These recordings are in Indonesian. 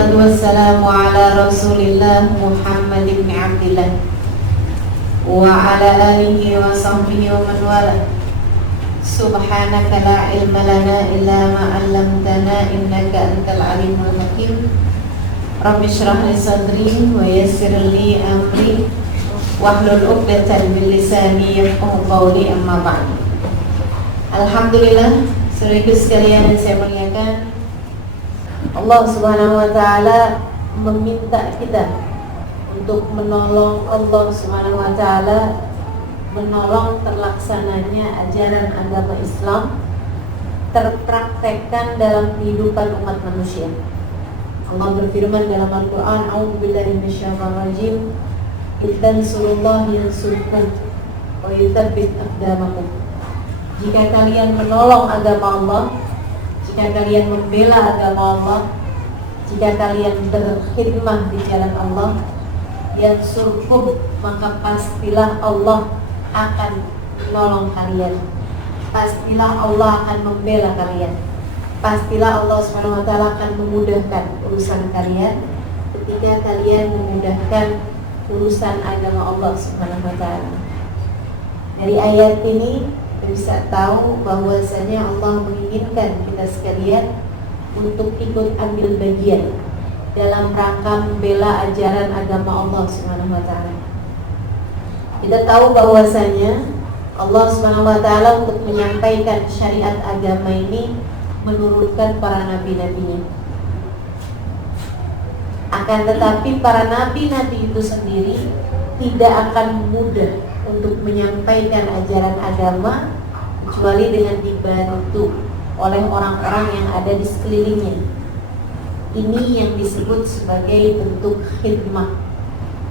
Wassalatu wassalamu ala Rasulillah Muhammad ibn Abdillah wa ala alihi wa sahbihi wa man wala. Subhanaka la ilma lana illa ma 'allamtana innaka antal alimul hakim. Rabbi shrah li sadri wa yassir li amri wahlul 'uqdatam min lisani yafqahu qawli, amma ba'd. Alhamdulillah, saudara sekalian yang saya muliakan, Allah Subhanahu wa taala meminta kita untuk menolong Allah Subhanahu wa taala, menolong terlaksananya ajaran agama Islam terpraktekkan dalam kehidupan umat manusia. Allah berfirman dalam Al-Qur'an, "A'udzubillahi minasyaitonir rajim. Intansurullaha yansurkum wa yutsabbit aqdamakum." Jika kalian menolong agama Allah, jika kalian membela agama Allah, jika kalian berkhidmah di jalan Allah, yansurkum, maka pastilah Allah akan menolong kalian. Pastilah Allah akan membela kalian. Pastilah Allah Subhanahu wa taala akan memudahkan urusan kalian ketika kalian memudahkan urusan agama Allah Subhanahu wa taala. Dari ayat ini kita bisa tahu bahwasanya Allah menginginkan kita sekalian untuk ikut ambil bagian dalam rangka membela ajaran agama Allah Subhanahu wa taala. Kita tahu bahwasanya Allah Subhanahu wa taala untuk menyampaikan syariat agama ini menurunkan para nabi-nabinya. Akan tetapi para nabi-nabi itu sendiri tidak akan mudah untuk menyampaikan ajaran agama kecuali dengan dibantu oleh orang-orang yang ada di sekelilingnya. Ini yang disebut sebagai bentuk khidmah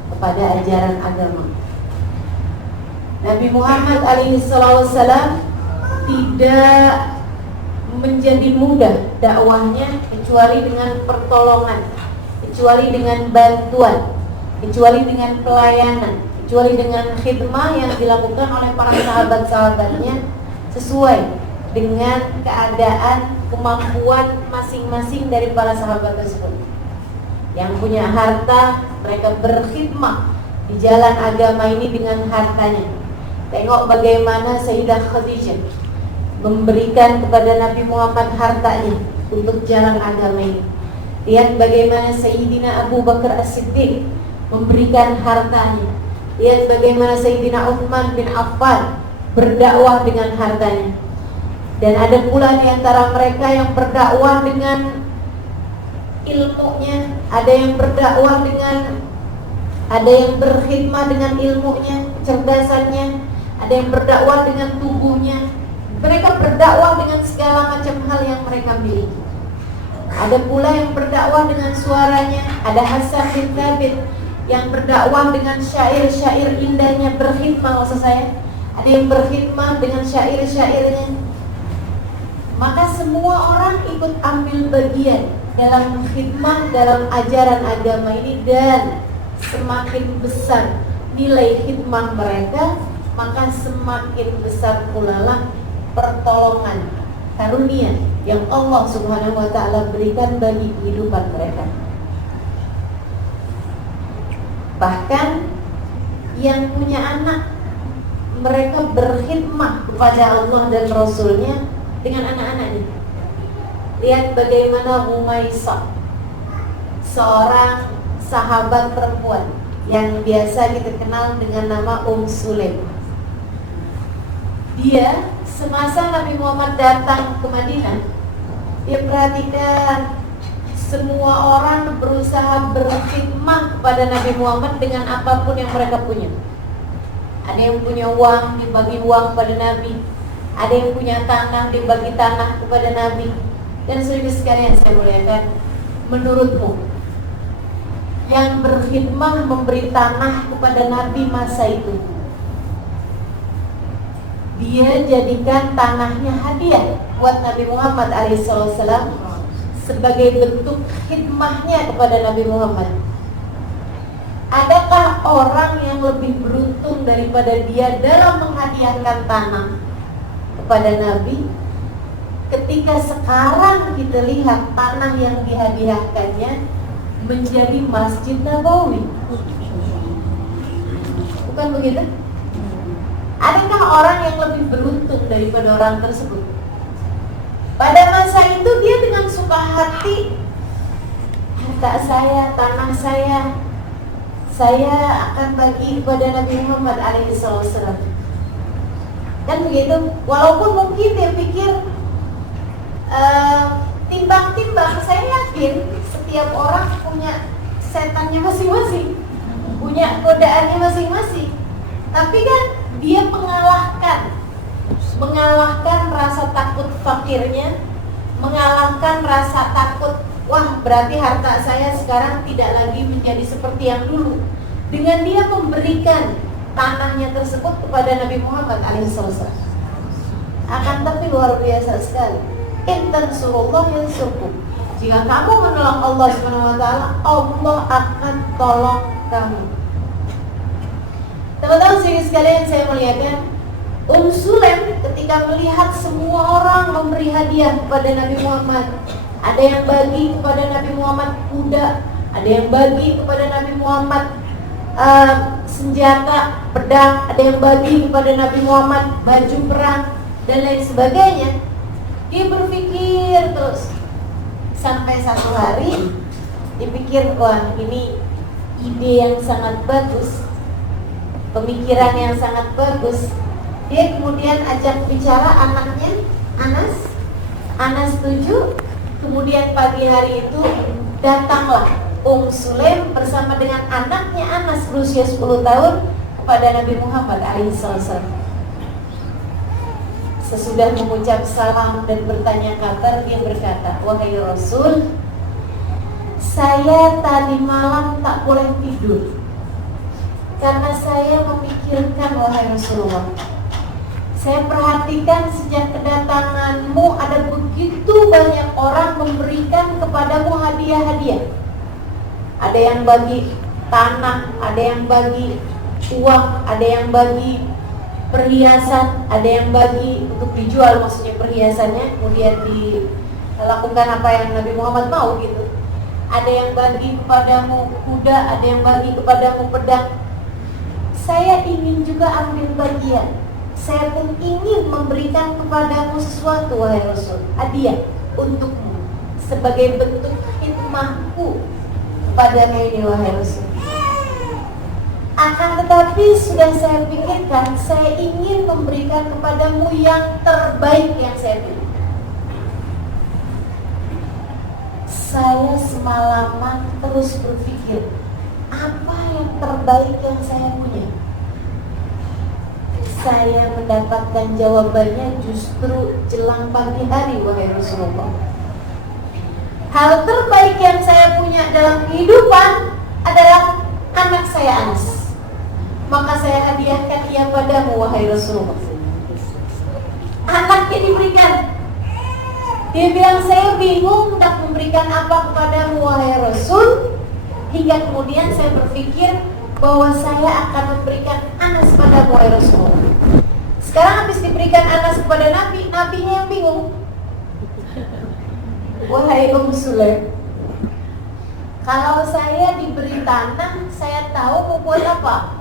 kepada ajaran agama. Nabi Muhammad alaihissalam tidak menjadi mudah dakwahnya kecuali dengan pertolongan, kecuali dengan bantuan, kecuali dengan pelayanan, kecuali dengan khidmah yang dilakukan oleh para sahabat-sahabatnya sesuai dengan keadaan, kemampuan masing-masing dari para sahabat tersebut. Yang punya harta, mereka berkhidmah di jalan agama ini dengan hartanya. Tengok bagaimana Sayyidah Khadijah memberikan kepada Nabi Muhammad hartanya untuk jalan agama ini. Lihat bagaimana Sayyidina Abu Bakar As-Siddiq memberikan hartanya. Lihat bagaimana Sayyidina Uthman bin Affan berdakwah dengan hartanya. Dan ada pula di antara mereka yang berdakwah dengan ilmunya, ada yang berdakwah dengan, ada yang berkhidmah dengan ilmunya, kecerdasannya, ada yang berdakwah dengan tubuhnya. Mereka berdakwah dengan segala macam hal yang mereka miliki. Ada pula yang berdakwah dengan suaranya. Ada Hasan bin Thabit yang berdakwah dengan syair-syair indahnya, berkhidmah maksud saya. Ada yang berkhidmah dengan syair-syairnya. Maka semua orang ikut ambil bagian dalam khidmah dalam ajaran agama ini, dan semakin besar nilai khidmah mereka, maka semakin besar pula lah pertolongan, karunia yang Allah Subhanahu wa taala berikan bagi kehidupan mereka. Bahkan yang punya anak, mereka berkhidmah kepada Allah dan Rasulnya dengan anak-anaknya. Lihat bagaimana Umaisah, seorang sahabat perempuan yang biasa kita kenal dengan nama Sulaim. Dia semasa Nabi Muhammad datang ke Madinah, dia perhatikan semua orang berusaha berkhidmah kepada Nabi Muhammad dengan apapun yang mereka punya. Ada yang punya uang, dibagi uang kepada Nabi. Ada yang punya tanah, dibagi tanah kepada Nabi. Dan saudara sekalian saya muliakan, menurutmu yang berkhidmah memberi tanah kepada Nabi masa itu, dia jadikan tanahnya hadiah buat Nabi Muhammad alaihissalam sebagai bentuk khidmahnya kepada Nabi Muhammad. Adakah orang yang lebih beruntung daripada dia dalam menghadiahkan tanah kepada Nabi? Ketika sekarang kita lihat tanah yang dihadiahkannya menjadi Masjid Nabawi. Bukan begitu? Adakah orang yang lebih beruntung daripada orang tersebut? Pada masa itu dia dengan suka hati, harta saya, tanah saya akan bagi kepada Nabi Muhammad SAW. Kan begitu? Walaupun mungkin dia pikir timbang-timbang, saya yakin setiap orang punya setannya masing-masing, punya godaannya masing-masing. Tapi kan dia mengalahkan rasa takut fakirnya, mengalahkan rasa takut, wah berarti harta saya sekarang tidak lagi menjadi seperti yang dulu, dengan dia memberikan tanahnya tersebut kepada Nabi Muhammad SAW. Akan tapi luar biasa sekali. In tansurullah yansurkum. Jika kamu menolong Allah SWT, Allah akan tolong kamu. Teman-teman sekalian, saya melihatkan Sulaim ketika melihat semua orang memberi hadiah kepada Nabi Muhammad. Ada yang bagi kepada Nabi Muhammad kuda, ada yang bagi kepada Nabi Muhammad senjata, pedang, ada yang bagi kepada Nabi Muhammad baju perang dan lain sebagainya. Dia berpikir terus sampai satu hari dipikir, wah ini ide yang sangat bagus, pemikiran yang sangat bagus. Dia kemudian ajak bicara anaknya Anas setuju. Kemudian pagi hari itu datanglah Sulaim bersama dengan anaknya Anas berusia 10 tahun kepada Nabi Muhammad SAW. Sesudah mengucap salam dan bertanya kabar, dia berkata, wahai Rasul, saya tadi malam tak boleh tidur karena saya memikirkan, wahai Rasulullah, saya perhatikan sejak kedatanganmu ada begitu banyak orang memberikan kepadamu hadiah-hadiah. Ada yang bagi tanah, ada yang bagi uang, ada yang bagi perhiasan, ada yang bagi untuk dijual, maksudnya perhiasannya kemudian dilakukan apa yang Nabi Muhammad mau gitu. Ada yang bagi kepadamu kuda, ada yang bagi kepadamu pedang. Saya ingin juga ambil bagian. Saya pun ingin memberikan kepadamu sesuatu, wahai Rasul, hadiah untukmu sebagai bentuk khidmahku kepadamu ini, wahai Rasul. Akan tetapi sudah saya pikirkan, saya ingin memberikan kepadamu yang terbaik yang saya punya. Saya semalaman terus berpikir, apa yang terbaik yang saya punya? Saya mendapatkan jawabannya justru jelang pagi hari, wahai Rasulullah. Hal terbaik yang saya punya dalam kehidupan adalah anak saya Anas. Maka saya hadiahkan ia padamu, wahai Rasulullah. Anaknya diberikan. Dia bilang, saya bingung hendak memberikan apa kepadamu, wahai Rasul. Hingga kemudian saya berpikir bahwa saya akan memberikan Anas padamu, wahai Rasulullah. Sekarang habis diberikan Anas kepada Nabi, Nabinya yang bingung. Wahai Sulaim, kalau saya diberi tanah, saya tahu mau buat apa.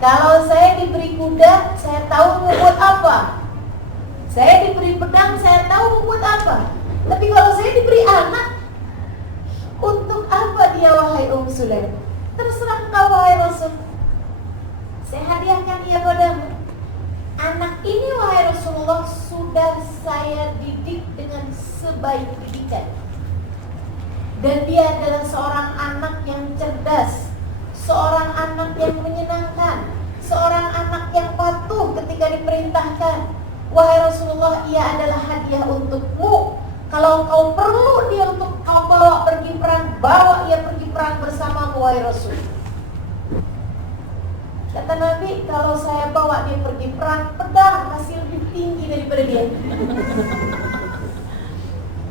Kalau saya diberi kuda, saya tahu mau buat apa. Saya diberi pedang, saya tahu mau buat apa. Tapi kalau saya diberi anak, untuk apa dia, wahai Sulaim? Terserah engkau, wahai Rasul. Saya hadiahkan ia padamu. Anak ini, wahai Rasulullah, sudah saya didik dengan sebaik didikan. Dan dia adalah seorang anak yang cerdas, seorang anak yang menyenangkan, seorang anak yang patuh ketika diperintahkan. Wahai Rasulullah, ia adalah hadiah untukmu. Kalau kau perlu dia untuk kau bawa pergi perang, bawa ia pergi perang bersamamu, wahai Rasul. Kata Nabi, kalau saya bawa dia pergi perang, pedang masih lebih tinggi daripada dia.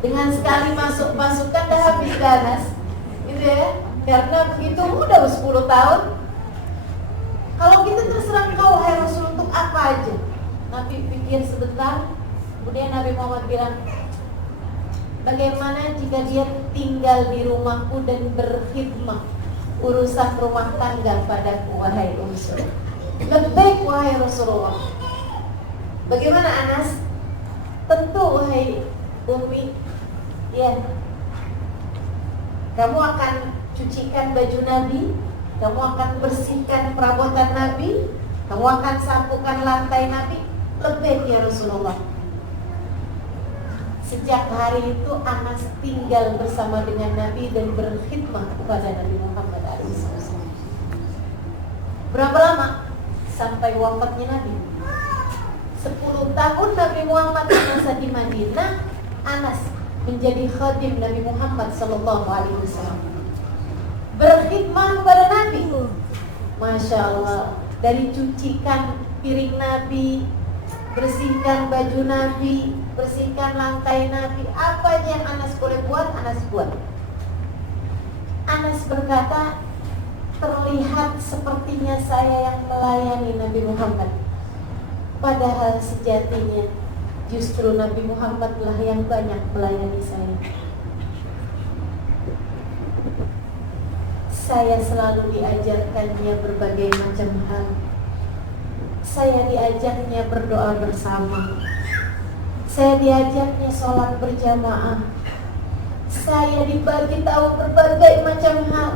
Dengan sekali masuk pasukan dah habis ganas, gitu ya. Karena begitu muda, 10 tahun. Kalau gitu terserah kau, wahai Rasul, untuk apa aja. Nabi pikir sebentar, kemudian Nabi Muhammad bilang, Bagaimana jika dia tinggal di rumahku dan berkhidmah urusan rumah tangga padaku, wahai unsur? Lebih wahai Rasulullah. Bagaimana Anas? Tentu wahai Umi, ya, kamu akan cucikan baju Nabi, kamu akan bersihkan perabotan Nabi, kamu akan sapukan lantai Nabi. Lebih ya Rasulullah. Sejak hari itu Anas tinggal bersama dengan Nabi dan berkhidmah kepada Nabi Muhammad SAW. Berapa lama? Sampai wafatnya Nabi. 10 tahun Nabi Muhammad masa di Madinah, Anas menjadi khadim Nabi Muhammad SAW. Berkhidmah kepada Nabi. Masya Allah. Dari cucikan piring Nabi, bersihkan baju Nabi, bersihkan lantai Nabi, apa aja yang Anas boleh buat, Anas buat. Anas berkata, terlihat sepertinya saya yang melayani Nabi Muhammad, padahal sejatinya justru Nabi Muhammad lah yang banyak melayani saya. Saya selalu diajarkannya berbagai macam hal. Saya diajaknya berdoa bersama. Saya diajaknya sholat berjamaah. Saya dibagi tahu berbagai macam hal.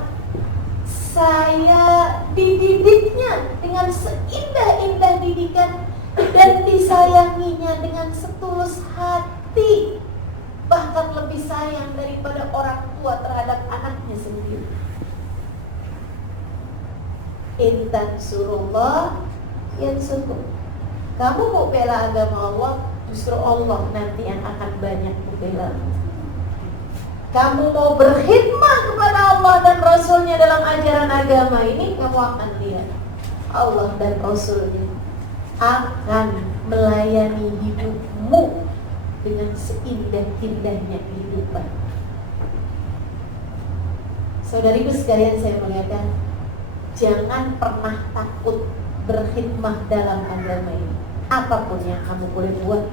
Saya dididiknya dengan seindah-indah didikan dan disayanginya dengan setulus hati, bahkan lebih sayang daripada orang tua terhadap anaknya sendiri. Intan surullah yansurkum. Kamu mau bela agama Allah, justru Allah nanti yang akan banyak membela. Kamu mau berkhidmah kepada Allah dan Rasulnya dalam ajaran agama ini, kamu akan lihat Allah dan Rasulnya akan melayani hidupmu dengan seindah-indahnya kehidupan. Saudariku sekalian, saya muliakan, jangan pernah takut berkhidmah dalam agama ini. Apapun yang kamu boleh buat,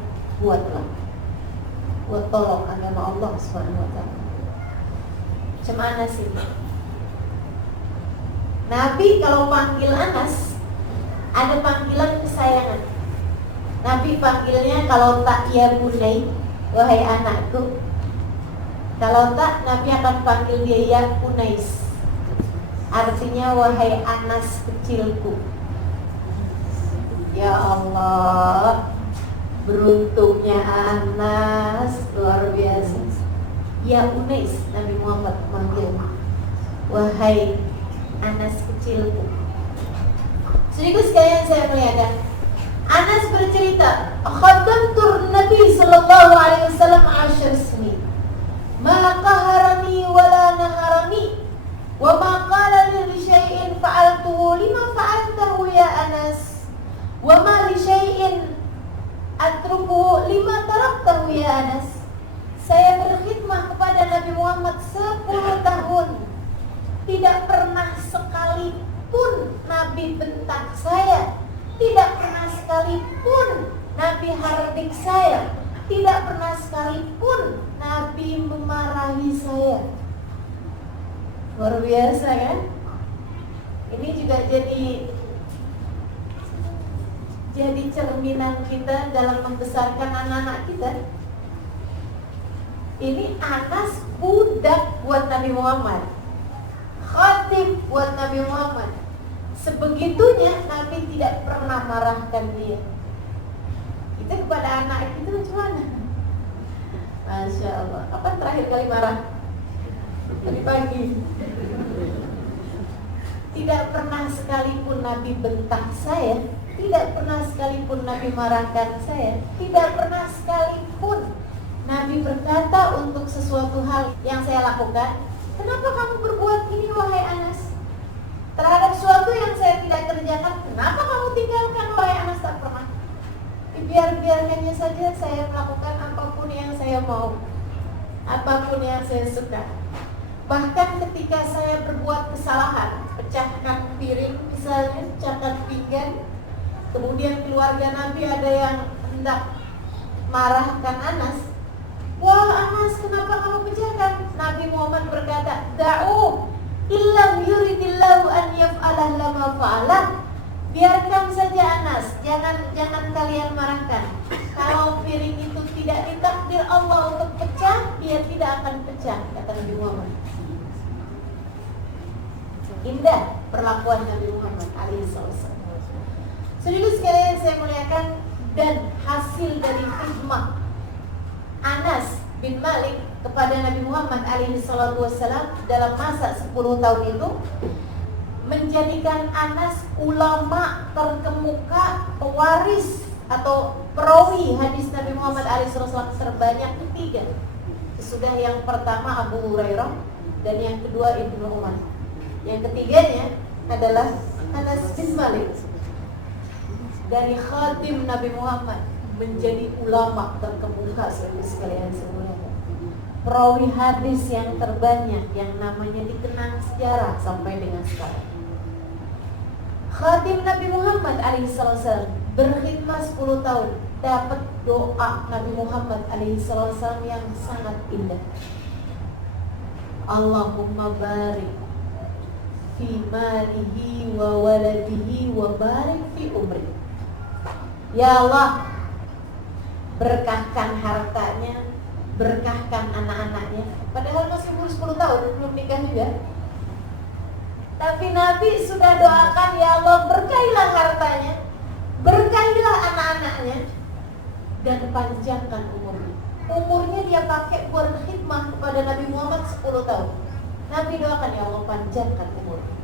buatlah. Buat tolong agama Allah SWT. Macam Anas ini. Nabi kalau panggil Anas, ada panggilan kesayangan. Nabi panggilnya kalau tak ya bunai, wahai anakku. Kalau tak, Nabi akan panggil dia ya Unais. Artinya wahai Anas kecilku. Ya Allah, beruntungnya Anas, luar biasa. Ya Unais, Nabi Muhammad manggil, wahai Anas kecilku. Saudaraku sekalian, saya melihat Anas bercerita, khadamtu Nabi sallallahu alaihi wasallam 10 sinin. Ma qaharani wala naharani wa ma qala li syai'in fa'altuhu lima fa'altahu ya Anas wa ma li syai'in atrukuhu lima taraktahu ya Anas. Saya berkhidmah kepada Nabi Muhammad 10 tahun. Tidak pernah sekalipun Nabi bentak saya, tidak pernah sekalipun Nabi hardik saya, tidak pernah sekalipun Nabi memarahi saya. Luar biasa kan? Ini juga jadi cerminan kita dalam membesarkan anak-anak kita. Ini Anas budak buat Nabi Muhammad, khatib buat Nabi Muhammad. Sebegitunya Nabi tidak pernah marahkan dia. Kita kepada anak kita macam mana? Masya Allah. Kapan terakhir kali marah? Tadi pagi. Tidak pernah sekalipun Nabi bentak saya, tidak pernah sekalipun Nabi marahkan saya, tidak pernah sekalipun Nabi berkata untuk sesuatu hal yang saya lakukan, kenapa kamu berbuat ini wahai Anas? Terhadap sesuatu yang saya tidak kerjakan, kenapa kamu tinggalkan wahai Anas? Tak pernah. Biarkannya saja saya melakukan apapun yang saya mau, apapun yang saya suka. Bahkan ketika saya berbuat kesalahan, pecahkan piring misalnya, pecahkan pinggan, kemudian keluarga Nabi ada yang hendak marahkan Anas, Wah Anas, kenapa kamu pecahkan? Nabi Muhammad berkata, da'u illam yuridillahu an yaf'alah lama fa'alah. Biarkan saja Anas, jangan kalian marahkan. Kalau piring itu tidak ditakdir Allah untuk pecah, dia tidak akan pecah, kata Nabi Muhammad. Indah perlakuan Nabi Muhammad alaihissalam. Saudara sekalian saya muliakan, dan hasil dari khidmah Anas bin Malik kepada Nabi Muhammad alaihissalam dalam masa 10 tahun itu menjadikan Anas ulama terkemuka, pewaris atau perawi hadis Nabi Muhammad alaihissalam terbanyak ketiga. Sudah yang pertama Abu Hurairah dan yang kedua Ibnu Umar. Yang ketiganya adalah Anas bin Malik. Dari khatim Nabi Muhammad menjadi ulama terkemuka sekalian semua. Perawi hadis yang terbanyak yang namanya dikenang sejarah sampai dengan sekarang. Khatim Nabi Muhammad alaihissalam berkhidmat 10 tahun, dapat doa Nabi Muhammad alaihissalam yang sangat indah. Allahumma barik fi malihi wa waladihi wa barik fi umri. Ya Allah, berkahkan hartanya, berkahkan anak-anaknya. Padahal masih umur 10 tahun, belum nikah juga. Tapi Nabi sudah doakan, ya Allah, berkahilah hartanya, berkahilah anak-anaknya, dan panjangkan umurnya. Umurnya dia pakai buat khidmah kepada Nabi Muhammad 10 tahun. Nabi doakan, ya Allah, panjangkan umurnya.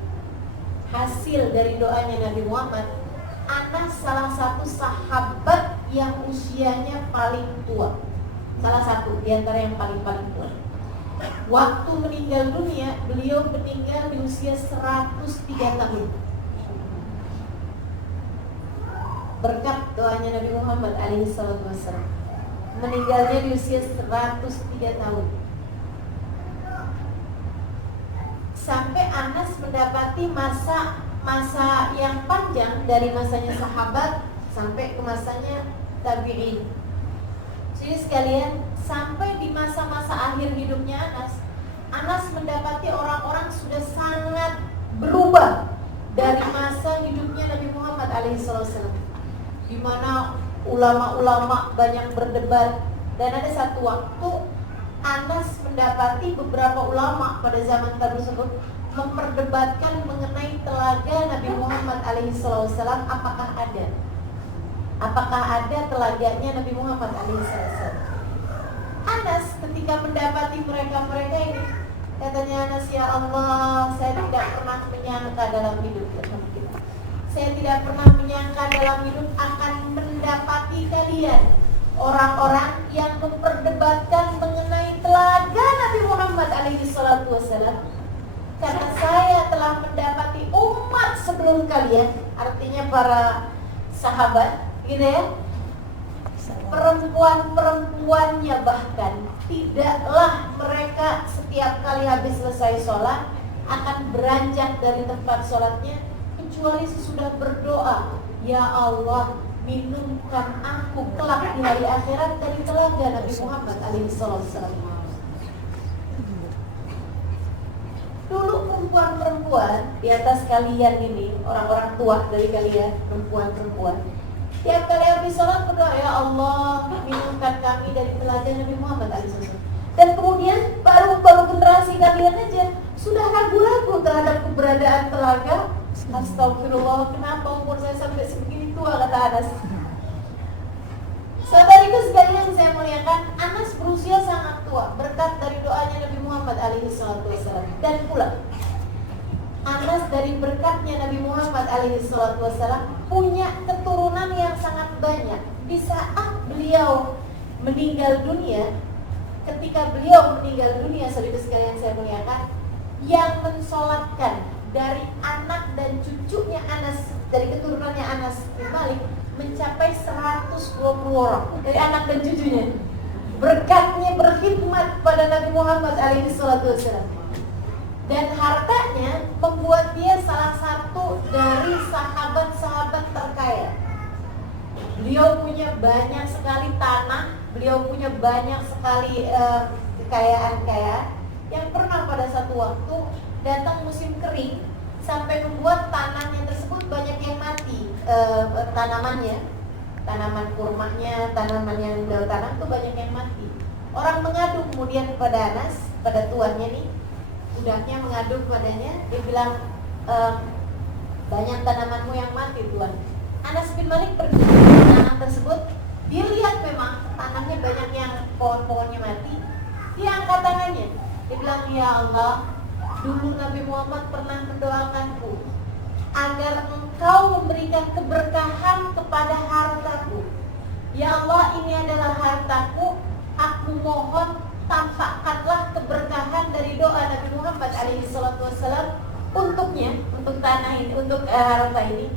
Hasil dari doanya Nabi Muhammad, Anas salah satu sahabat yang usianya paling tua. Salah satu di antara yang paling tua. Waktu meninggal dunia, beliau meninggal di usia 103 tahun. Berkat doanya Nabi Muhammad alaihissalam, meninggalnya di usia 103 tahun. Sampai Anas mendapati masa yang panjang dari masanya sahabat sampai ke masanya tabi'in. Jadi sekalian, sampai di masa-masa akhir hidupnya Anas mendapati orang-orang sudah sangat berubah dari masa hidupnya Nabi Muhammad alaihissalam, di mana ulama-ulama banyak berdebat. Dan ada satu waktu Anas mendapati beberapa ulama pada zaman tersebut memperdebatkan mengenai telaga Nabi Muhammad alaihissalam, apakah ada telaganya Nabi Muhammad alaihissalam. Anas ketika mendapati mereka ini, katanya Anas, ya Allah, saya tidak pernah menyangka dalam hidup, saya tidak pernah menyangka dalam hidup akan mendapati kalian orang-orang yang memperdebatkan mengenai telaga Nabi Muhammad alaihissalam. Karena saya telah mendapati umat sebelum kalian, artinya para sahabat, gitu ya, perempuan-perempuannya bahkan tidaklah mereka setiap kali habis selesai sholat akan beranjak dari tempat sholatnya kecuali sesudah berdoa, ya Allah, minumkan aku kelak di hari akhirat dari telaga Nabi Muhammad alaihissalam. Dulu perempuan-perempuan di atas kalian ini, orang-orang tua dari kalian, perempuan-perempuan, tiap kali habis sholat berdoa, ya Allah, minumkan kami dari telaga Nabi Muhammad alaihissalam. Dan kemudian baru generasi kalian aja sudah ragu-ragu terhadap keberadaan telaga. Astagfirullah, kenapa umur saya sampai segini tua, kata Anas. Saudariku sekalian saya muliakan, Anas berusia sangat tua berkat dari doanya Nabi Muhammad alaihissalam. Dan pula Anas dari berkatnya Nabi Muhammad alaihissalam punya keturunan yang sangat banyak. Di saat beliau meninggal dunia, ketika beliau meninggal dunia, saudara sekalian saya muliakan, yang mensolatkan dari anak dan cucunya Anas, dari keturunannya Anas bin Malik, mencapai 120 orang dari anak dan cucunya. Berkatnya berkhidmat pada Nabi Muhammad alaihissalam. Dan hartanya membuat dia salah satu dari sahabat-sahabat terkaya. Beliau punya banyak sekali tanah, Beliau punya banyak sekali kekayaan yang pernah pada satu waktu datang musim kering sampai membuat tanahnya tersebut banyak yang mati, tanamannya, tanaman kurmanya, tanaman yang daun tanam itu banyak yang mati. Orang mengadu kemudian kepada Anas, pada tuannya nih, budaknya mengadu kepadanya, dia bilang, banyak tanamanmu yang mati tuan. Anas bin Malik pergi ke tanah tersebut, dia lihat memang tanahnya banyak yang pohon-pohonnya mati. Dia angkat tangannya, dia bilang, ya Allah, dulu Nabi Muhammad pernah mendoakanku agar engkau memberikan keberkahan kepada hartaku. Ya Allah, ini adalah hartaku, aku mohon tampakkanlah keberkahan dari doa Nabi Muhammad SAW untuknya, untuk tanah ini, untuk harta ini.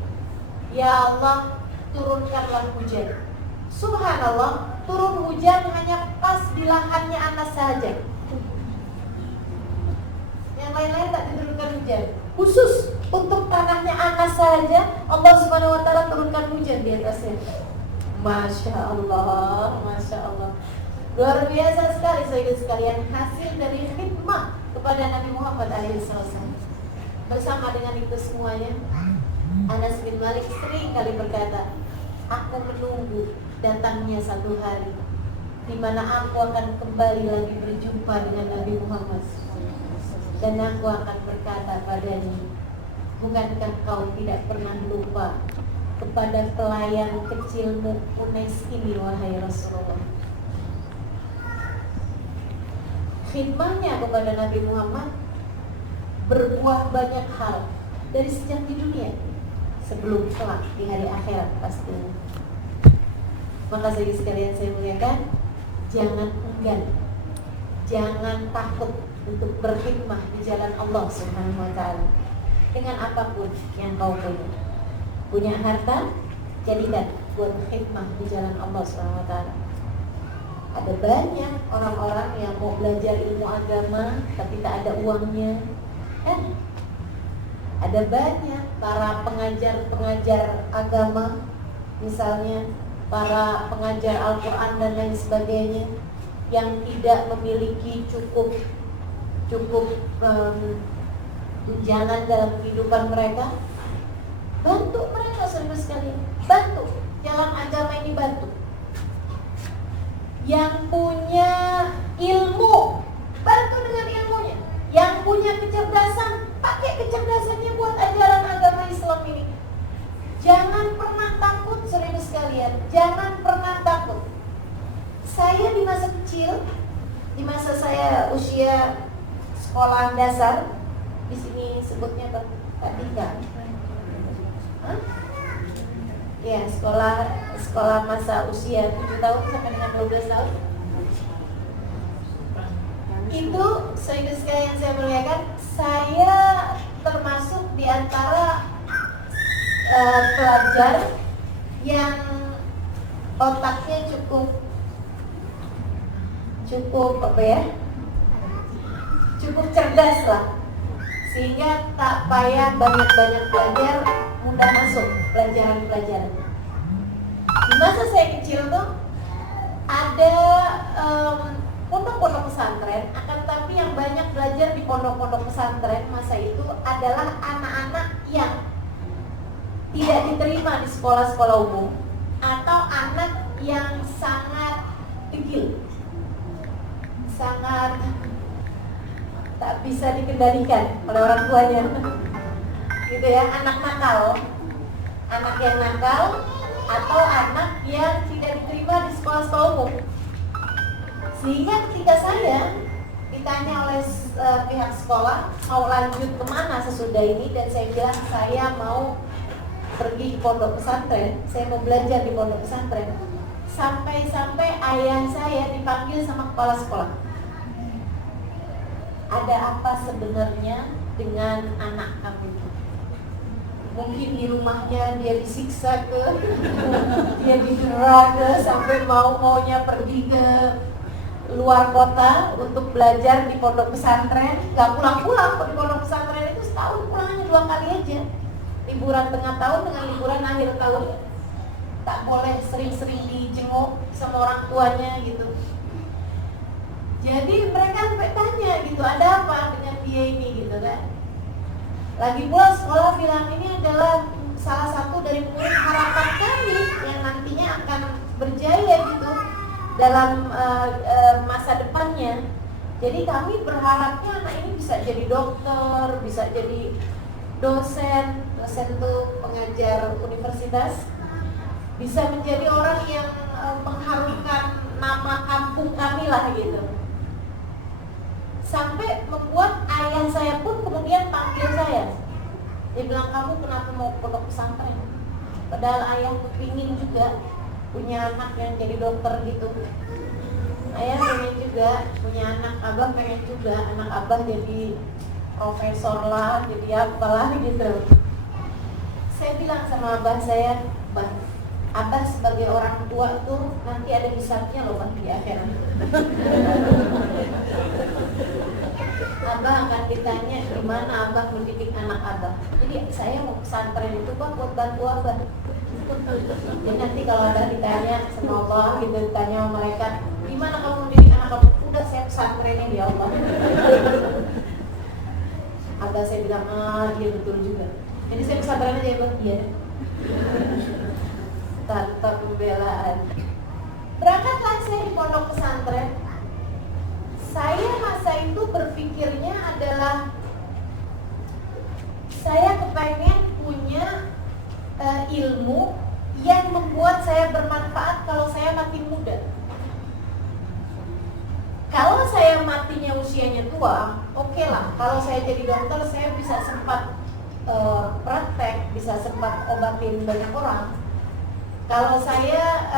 Ya Allah, turunkanlah hujan. Subhanallah, turun hujan hanya pas di lahannya Anas saja. Yang lain-lain tak diturunkan hujan. Khusus untuk tanahnya Anas saja Allah Subhanahu wa taala turunkan hujan di atasnya. Masya Allah, Masya Allah. Luar biasa sekali saudara sekalian, hasil dari khidmah kepada Nabi Muhammad SAW. Bersama dengan itu semuanya, Anas bin Malik sering kali berkata, aku menunggu datangnya satu hari di mana aku akan kembali lagi berjumpa dengan Nabi Muhammad, dan aku akan berkata padanya, bukankah kau tidak pernah lupa kepada pelayan kecilmu Unais ini, wahai Rasulullah? Khidmahnya kepada Nabi Muhammad berbuah banyak hal dari sejak di dunia sebelum kelak di hari akhirat pastinya. Maka sekalian saya muliakan, jangan enggan, jangan takut untuk berkhidmah di jalan Allah Subhanahu wa taala dengan apapun yang kau punya. Punya harta, jadikan buat khidmah di jalan Allah Subhanahu wa taala. Ada banyak orang-orang yang mau belajar ilmu agama tapi tak ada uangnya, kan? Ada banyak para pengajar agama, misalnya para pengajar Al-Quran dan lain sebagainya, yang tidak memiliki cukup tunjangan dalam kehidupan mereka. Bantu mereka saudara sekalian, bantu jalan agama ini, bantu. Yang punya ilmu, bantu dengan ilmunya. Yang punya kecerdasan, pakai kecerdasannya buat ajaran agama Islam ini. Jangan pernah takut saudara sekalian, jangan pernah takut. Saya di masa kecil, di masa saya usia sekolah dasar, di sini sebutnya tadi enggak? Ya, sekolah masa usia 7 tahun sampai dengan 12 tahun. Itu saudara sekalian yang saya muliakan, saya termasuk di antara pelajar yang otaknya cukup apa ya? Cukup cerdas lah, sehingga tak payah banyak-banyak belajar, mudah masuk pelajaran-pelajaran. Di masa saya kecil tuh ada pondok-pondok pesantren, akan tapi yang banyak belajar di pondok-pondok pesantren masa itu adalah anak-anak yang tidak diterima di sekolah-sekolah umum, atau anak yang sangat degil, sangat tak bisa dikendalikan oleh orang tuanya, gitu ya, anak nakal, anak yang nakal, atau anak yang tidak diterima di sekolah-sekolah umum. Sehingga ketika saya ditanya oleh pihak sekolah mau lanjut kemana sesudah ini, dan saya bilang saya mau pergi ke pondok pesantren, saya mau belajar di pondok pesantren, sampai-sampai ayah saya dipanggil sama kepala sekolah. Ada apa sebenarnya dengan anak kamu itu? Mungkin di rumahnya dia disiksa dia didera sampai maunya pergi ke luar kota untuk belajar di pondok pesantren, gak pulang-pulang. Di pondok pesantren itu setahun pulang hanya 2 kali aja, liburan tengah tahun dengan liburan akhir tahun. tak boleh sering-sering dijenguk sama orang tuanya gitu. Jadi mereka sampai tanya gitu, ada apa dengan dia ini gitu kan. Lagi pula sekolah bilang ini adalah salah satu dari murid harapan kami yang nantinya akan berjaya gitu dalam masa depannya. Jadi kami berharapnya anak ini bisa jadi dokter, bisa jadi dosen tuh pengajar universitas, bisa menjadi orang yang mengharumkan nama kampung kami lah gitu. Sampai membuat ayah saya pun kemudian panggil saya. Dia bilang, kamu kenapa mau pondok pesantren? Padahal ayah kepingin juga punya anak yang jadi dokter gitu. Ayah pengen juga punya anak, abah pengen juga anak abah jadi profesor lah, jadi apalah gitu. Saya bilang sama abah saya, Bah, abah sebagai orang tua tuh nanti ada hisabnya loh Bah di akhirat. Abah akan ditanya gimana abah mendidik anak abah. Jadi saya mau pesantren itu Bah buat bantu abah. Jadi nanti kalau ada ditanya sama Allah gitu, ditanya sama mereka, gimana kamu mendidik anak kamu? Udah saya pesantrenin ya Allah. Abah saya bilang, iya betul juga. Jadi saya pesantren aja ya Bah, iya. Tanpa pembelaan. Berangkatlah saya di pondok pesantren. Saya masa itu berpikirnya adalah saya kepengen punya ilmu yang membuat saya bermanfaat kalau saya mati muda. Kalau saya matinya usianya tua, oke lah. Kalau saya jadi dokter, saya bisa sempat praktek, bisa sempat obatin banyak orang. Kalau saya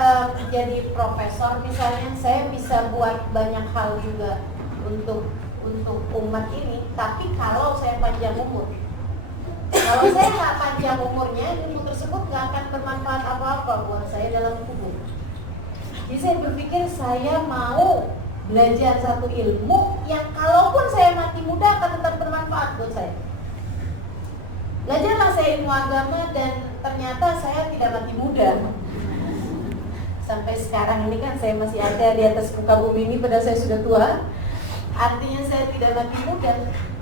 jadi profesor misalnya, saya bisa buat banyak hal juga untuk umat ini. Tapi kalau saya panjang umur, kalau saya nggak panjang umurnya, ilmu tersebut nggak akan bermanfaat apa-apa buat saya dalam kubur. Jadi saya berpikir saya mau belajar satu ilmu yang kalaupun saya mati muda akan tetap bermanfaat buat saya. Belajarlah saya ilmu agama dan ternyata saya tidak mati muda. Sampai sekarang ini kan saya masih ada di atas muka bumi ini padahal saya sudah tua. Artinya saya tidak mati muda.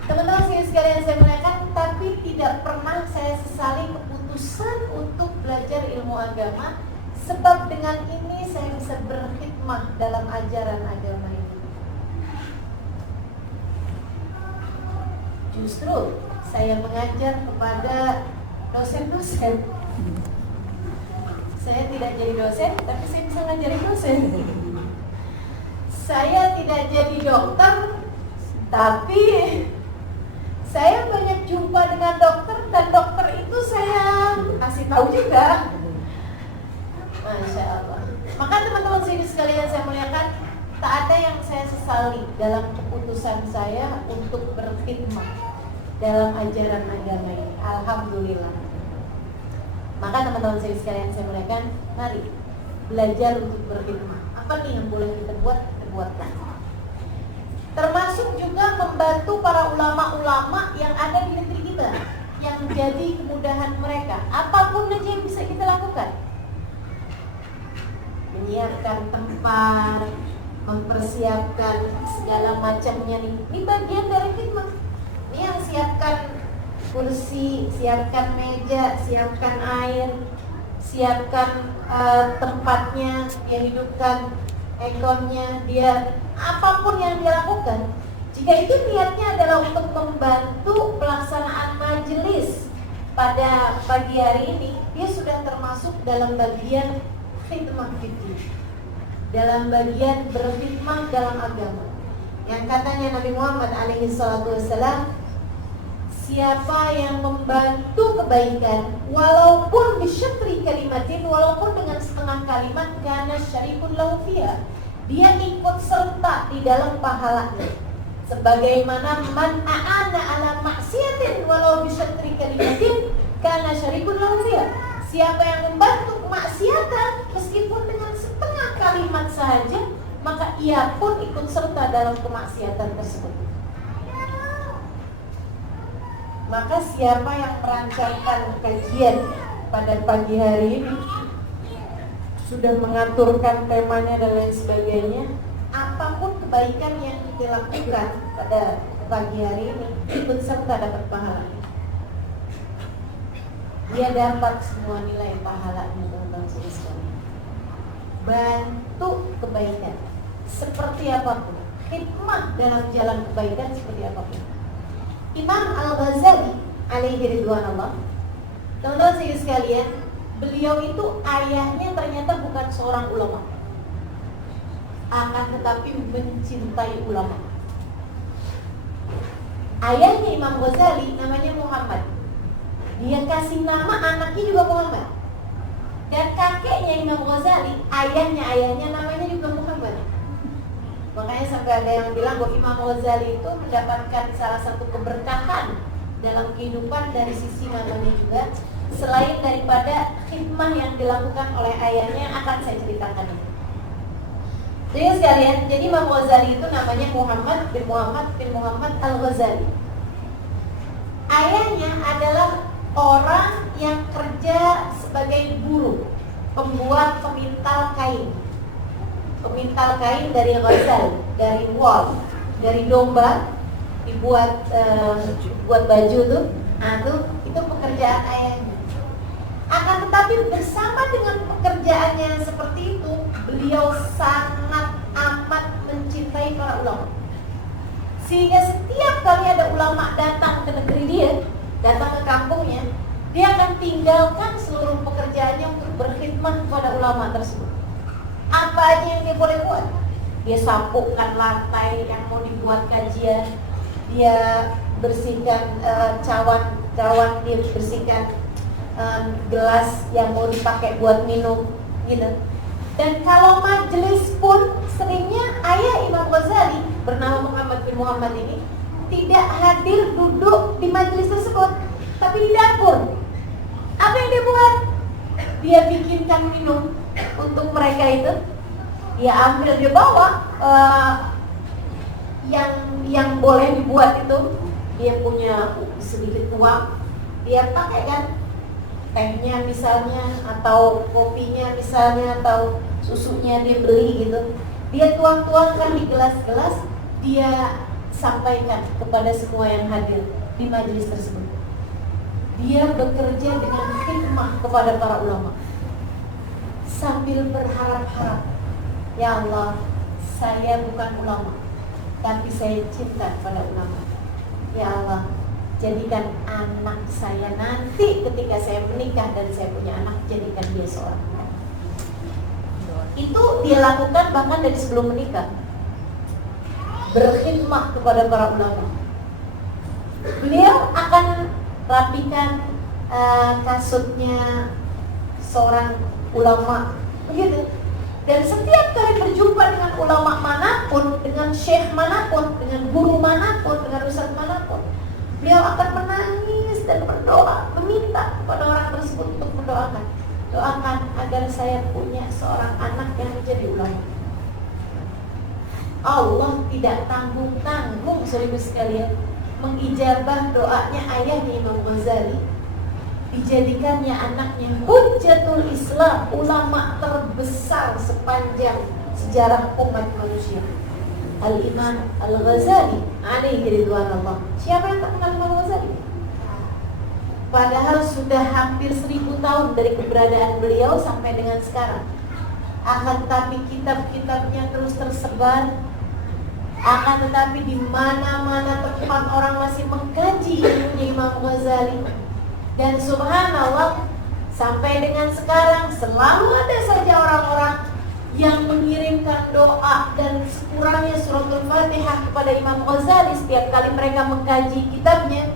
Teman-teman sekalian saya muliakan, tapi tidak pernah saya sesali keputusan untuk belajar ilmu agama. Sebab dengan ini saya bisa berkhidmah dalam ajaran agama ini. Justru saya mengajar kepada dosen-dosen. Saya tidak jadi dosen, tapi saya bisa ngajarin dosen. Saya tidak jadi dokter, tapi saya banyak jumpa dengan dokter dan dokter itu saya kasih tahu juga. Masya Allah. Maka teman-teman sini sekalian saya muliakan, tak ada yang saya sesali dalam keputusan saya untuk berkhidmah dalam ajaran agama ini. Alhamdulillah. Maka teman-teman saya sekalian saya muliakan, mari belajar untuk berkhidmah. Apa nih yang boleh kita buat? Kita buatkan. Termasuk juga membantu para ulama-ulama yang ada di negeri kita, yang jadi kemudahan mereka. Apapun aja yang bisa kita lakukan. Menyiapkan tempat, mempersiapkan segala macamnya nih. Ini bagian dari khidmah. Ini yang siapkan kursi, siapkan meja, siapkan air, siapkan tempatnya, dia hidupkan ekornya, dia apapun yang dia lakukan. Jika itu niatnya adalah untuk membantu pelaksanaan majelis pada pagi hari ini, dia sudah termasuk dalam bagian khidmah fikih, dalam bagian berkhidmah dalam agama. Yang katanya Nabi Muhammad alaihi salatu wassalam, siapa yang membantu kebaikan walaupun bisyatri kalimatin, walaupun dengan setengah kalimat, kana syarikun lahu fiha, dia ikut serta di dalam pahalanya. Sebagaimana man a'ana ala maksiatin walau bisyatri kalimatin, kana syarikun lahu fiha. Siapa yang membantu kemaksiatan meskipun dengan setengah kalimat saja, maka ia pun ikut serta dalam kemaksiatan tersebut. Maka siapa yang merancangkan kajian pada pagi hari ini, sudah mengaturkan temanya dan lain sebagainya, apapun kebaikan yang kita lakukan pada pagi hari ini ikut serta dapat pahalanya. Dia dapat semua nilai pahalanya, teman-teman sekalian. Bantu kebaikan seperti apapun, hikmah dalam jalan kebaikan seperti apapun. Imam Al-Ghazali alaihi ridwanullah, teman-teman sekalian, beliau itu ayahnya ternyata bukan seorang ulama, akan tetapi mencintai ulama. Ayahnya Imam Ghazali namanya Muhammad. Dia kasih nama anaknya juga Muhammad. Dan kakeknya Imam Ghazali, ayahnya namanya juga Muhammad. Makanya sampai ada yang bilang bahwa Imam Ghazali itu mendapatkan salah satu keberkahan dalam kehidupan dari sisi namanya juga, selain daripada hikmah yang dilakukan oleh ayahnya yang akan saya ceritakan ini. Jadi sekalian, jadi Imam Ghazali itu namanya Muhammad bin Muhammad Al-Ghazali. Ayahnya adalah orang yang kerja sebagai buruh, pembuat pemintal kain. Pemintal kain dari ghazal, dari wool, dari domba, dibuat buat baju tuh. Nah, itu pekerjaan ayahnya. Akan tetapi bersama dengan pekerjaannya seperti itu, beliau sangat amat mencintai para ulama. Sehingga setiap kali ada ulama datang ke negeri dia, datang ke kampungnya, dia akan tinggalkan seluruh pekerjaannya untuk berkhidmat kepada ulama tersebut. Apa aja yang dia boleh buat? Dia sapukan lantai yang mau dibuat kajian, dia bersihkan cawan, dia bersihkan gelas yang mau dipakai buat minum, gitu. Dan kalau majelis pun seringnya ayah Imam Ghazali bernama Muhammad bin Muhammad ini tidak hadir duduk di majelis tersebut, tapi di dapur. Apa yang dia buat? Dia bikinkan minum untuk mereka itu. Dia ambil, dia bawa yang boleh dibuat itu. Dia punya sedikit uang, dia pakai kan, tehnya misalnya, atau kopinya misalnya, atau susunya dia beli gitu. Dia tuang-tuangkan di gelas-gelas, dia sampaikan kepada semua yang hadir di majelis tersebut. Dia bekerja dengan hikmah kepada para ulama, sambil berharap-harap, ya Allah, saya bukan ulama, tapi saya cinta pada ulama. Ya Allah, jadikan anak saya nanti ketika saya menikah dan saya punya anak, jadikan dia seorang ulama. Itu dia lakukan bahkan dari sebelum menikah, berkhidmah kepada para ulama. Beliau akan rapikan kasutnya seorang ulama, begitu. Dan setiap kali berjumpa dengan ulama manapun, dengan syekh manapun, dengan guru manapun, dengan ustaz manapun, beliau akan menangis dan berdoa, meminta kepada orang tersebut untuk mendoakan. Doakan agar saya punya seorang anak yang menjadi ulama. Allah tidak tanggung-tanggung, saudara sekalian, mengijabah doanya ayahnya Imam Ghazali. Dijadikannya anaknya hujjatul Islam, ulama terbesar sepanjang sejarah umat manusia, Al-Imam Al-Ghazali alaihi ridwanullah. Siapa yang tak kenal Imam Ghazali? Padahal sudah hampir 1000 tahun dari keberadaan beliau sampai dengan sekarang. Akan tetapi kitab-kitabnya terus tersebar. Akan tetapi di mana-mana tempat orang masih mengkaji ilmunya Imam Ghazali. Dan subhanallah, sampai dengan sekarang selalu ada saja orang-orang yang mengirimkan doa dan sekurangnya suratul Fatihah kepada Imam Ghazali setiap kali mereka mengkaji kitabnya.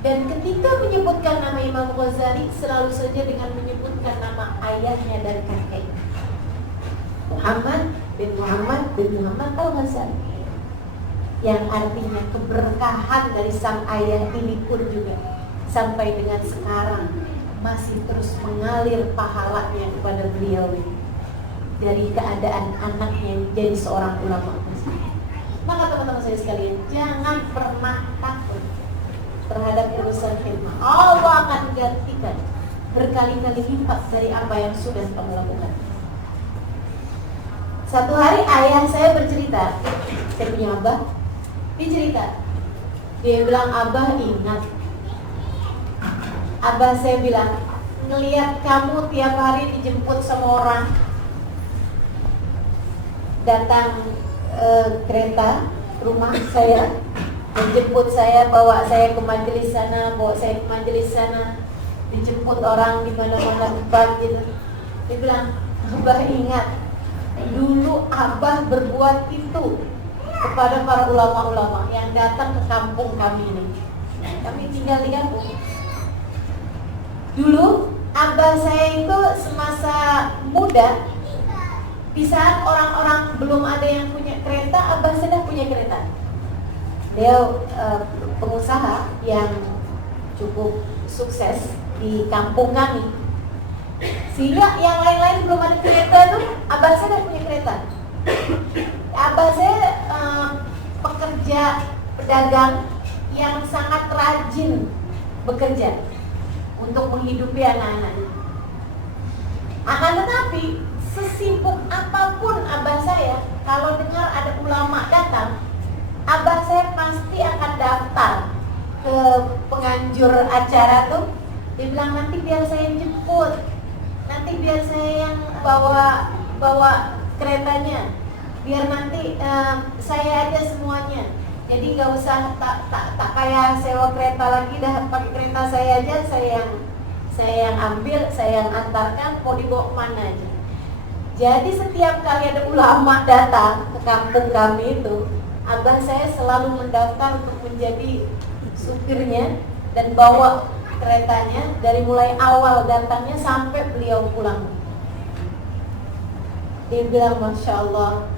Dan ketika menyebutkan nama Imam Ghazali, selalu saja dengan menyebutkan nama ayahnya dan kakeknya, Muhammad bin Muhammad Al-Ghazali, yang artinya keberkahan dari sang ayah ini pun juga sampai dengan sekarang masih terus mengalir pahalanya kepada beliau ini, dari keadaan anaknya yang jadi seorang ulama. Maka teman-teman saya sekalian, jangan pernah takut terhadap urusan khidmah. Allah akan gantikan berkali-kali lipat dari apa yang sudah kamu lakukan. Satu hari ayah saya bercerita, saya punya abah, dia cerita, dia bilang, abah ingat, abah saya bilang, ngelihat kamu tiap hari dijemput sama orang, datang kereta rumah saya, menjemput saya, bawa saya ke majelis sana, bawa saya ke majelis sana, dijemput orang di mana-mana tempat gitu. Dia bilang, abah ingat, dulu abah berbuat itu kepada para ulama-ulama yang datang ke kampung kami ini. Kami tinggal di kampung. Dulu abah saya itu semasa muda, di saat orang-orang belum ada yang punya kereta, abah sudah punya kereta. Dia pengusaha yang cukup sukses di kampung kami. Sehingga yang lain-lain belum ada kereta tuh, abah saya udah punya kereta. Abah saya pekerja pedagang yang sangat rajin bekerja untuk menghidupi anak-anaknya. Akan tetapi sesibuk apapun abah saya, kalau dengar ada ulama datang, abah saya pasti akan daftar ke penganjur acara tuh. Dia bilang, nanti biar saya jemput, nanti biar saya yang bawa keretanya, biar nanti saya aja semuanya. Jadi nggak usah tak kayak sewa kereta lagi, dah pakai kereta saya aja, saya yang ambil, saya yang antarkan, mau dibawa kemana aja. Jadi setiap kali ada ulama datang ke kampung kami itu, abah saya selalu mendaftar untuk menjadi supirnya dan bawa keretanya dari mulai awal datangnya sampai beliau pulang. Dia bilang, Masya Allah,